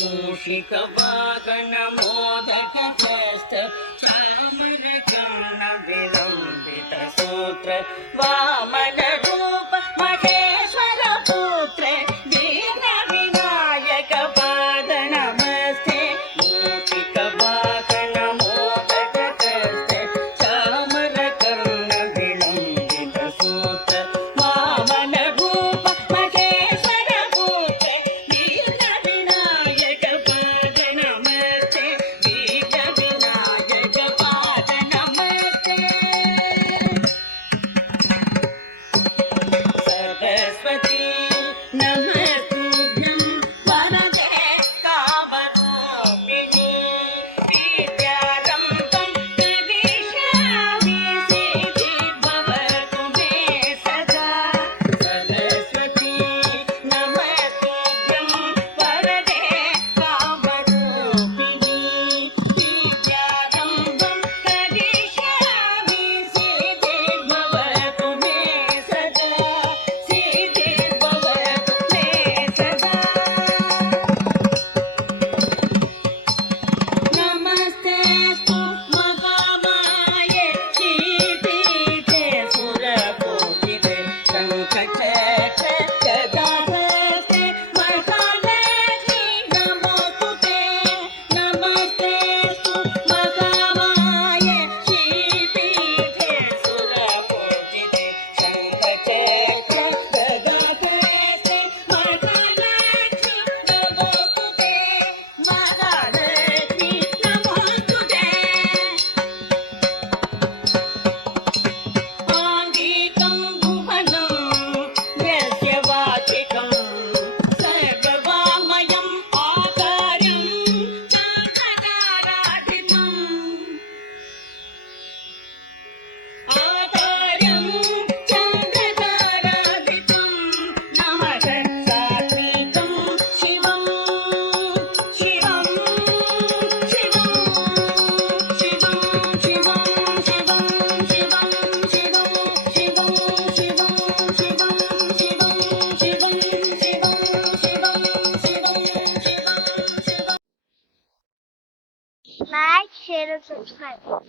मूषिकवाहनमोदकहस्त चामरकर्णविलम्बितसूत्र वामनरूप महेश्वरपुत्रे दीनविनायकपाद नमस्ते मूषिकवाहनमोदकहस्त चामरकर्णविलम्बितसूत्र वामनरूप महेश्वरपुत्रे दीनविनायकपाद नमस्ते दीनविनायकपाद नमस्ते सरस्वती नमस्तुभ्यं वरदे कामरूपिणी विद्यारम्भं विदिशामि सिद्धिर्भवतु मे सदा सरस्वती नमस्तुभ्यं वरदे कामरूपिणी विद्यारम्भं विदिशामि सिद्धिर्भवतु मे सदा सिद्धिर्भवतु मे सदा नमस्तेऽस्तु महामाये श्रीपीठे सुरपूजिते शङ्खचक्र गदाहस्ते महालक्ष्मी नमोस्तुते नमस्तेऽस्तु महामाये श्रीपीठे सुरपूजिते शङ्खचक्र गदाहस्ते महालक्ष्मी नमोस्तुते महालक्ष्मी नमोस्तुते आङ्गिकं भुवनं यस्य वाचिकं सर्ववाङ्मयम् आकार्यं चन्द्रताराधितम् आकार्यं चन्द्रताराधितं नमः सात्विकं शिवं शिवं शिवं शिवं शिवं शिवं शिवं शिवं शिवं शिवं शिवं शिवं शिवं शिवं शिवं शिवं शिवं Like, share and subscribe.